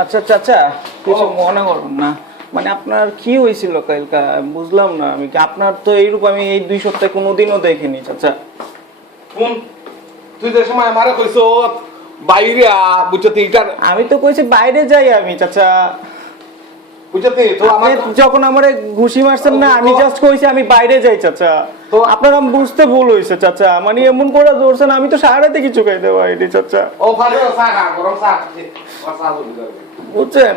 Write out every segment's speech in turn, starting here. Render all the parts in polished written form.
আচ্ছা চাচা, কিছু মনে করুন না, মানে আপনার কি হয়েছিল কালকা বুঝলাম না আমি। আপনার তো এইরূপ আমি এই 2 সপ্তাহে কোনোদিনও দেখিনি চাচা। তুই যে সময় আমারে কইছ বাইরে বুঝতে ইটার আমি তো কইছি বাইরে যাই আমি চাচা, বুঝতে তো আমার যখন আমারে ঘুষি মারছেন না আমি জাস্ট কইছি আমি বাইরে যাই চাচা। তো আপনার আমি বুঝতে ভুল হইছে চাচা, মানে এমন করে ধরছেন আমি তো সারাতে কিছু খাইতে পারিনি চাচা। ও ফালে চা খা, গরম চা চা বুঝছেন,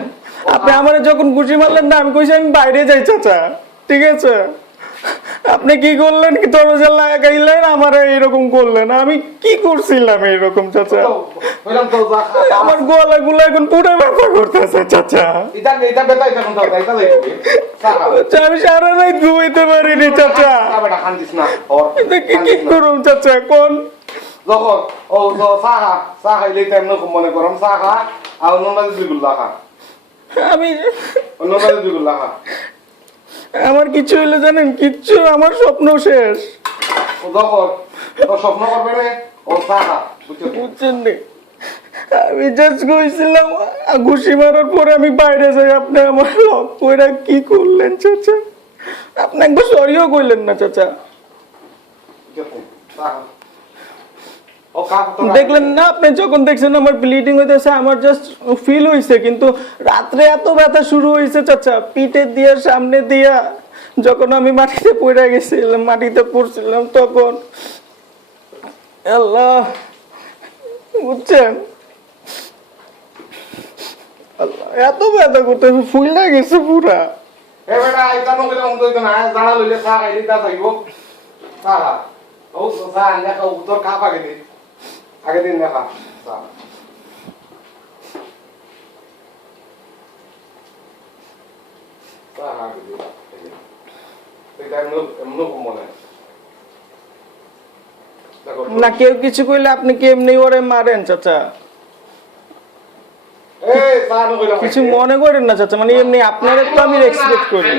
আপনি আমারে যখন ঘুষি মারলেন না আমি কইছি আমি বাইরে যাই চাচা, ঠিক আছে? আপনি কি করলেন, কি দরজা লাগাইলেন, আমারে এরকম করলেন, আমি কি করছিলাম এরকম চাচা? আমার গলা গুলা এখন পুরো ব্যথা করতেছে চাচা। এটা বেটা এটা কোন দাও এটা লইবি চাচা আমি সারা রাত ঘুমাইতে পারিনি চাচা। বেটা খান দিস না ওর কি করুম চাচা কোন? যখন ও চা খা, চা খাইলে তেমন মনে গরম চা খা আর নরমালি দুগুল্লা খা। আমি নরমালি দুগুল্লা খা। আমার কিছু হইলে জানেন, কিচ্ছু, আমার স্বপ্ন শেষ। ও যখন ও স্বপ্ন করবে রে ও চা খা, বুঝছেন নি, আমি জাস্ট কইছিলাম ঘুষি মারার পরে আমি বাইরে যাই, আপনি আমার লক কইরা কি করলেন চাচা? আপনি একবার সরিও কইলেন না চাচা। দেখলেন না আপনি যখন দেখছেন আমার ব্লিডিং হইতেছে, আমার জাস্ট ফিল হইছে, কিন্তু রাত্রে এত ব্যথা শুরু হইছে চাচা, পিঠে দিয়া সামনে দিয়া, যখন আমি মাটিতে পড়ে গেছিলাম, মাটিতে পড়ছিলাম তখন। আল্লাহ, বুঝছেন, আল্লাহ এত ব্যথা করতেছে, ফুইলা গেছে পুরা। এ বেটা এটা নকইলে অন্ত হইতো না, জানা লইলে চা খাইলি তা যাইবো চা খা। ও চা আনলে খাও তোর খা পাগে দি আগে দিন না খা চা চা আগে দি এটা এমন মনে না কেউ কিছু কইলে আপনি কি এমনি ওরে মারেন চাচা? এই চা নকইলে কিছু মনে করেন না চাচা, মানে এমনি আপনারে তো আমি রেসপেক্ট করি।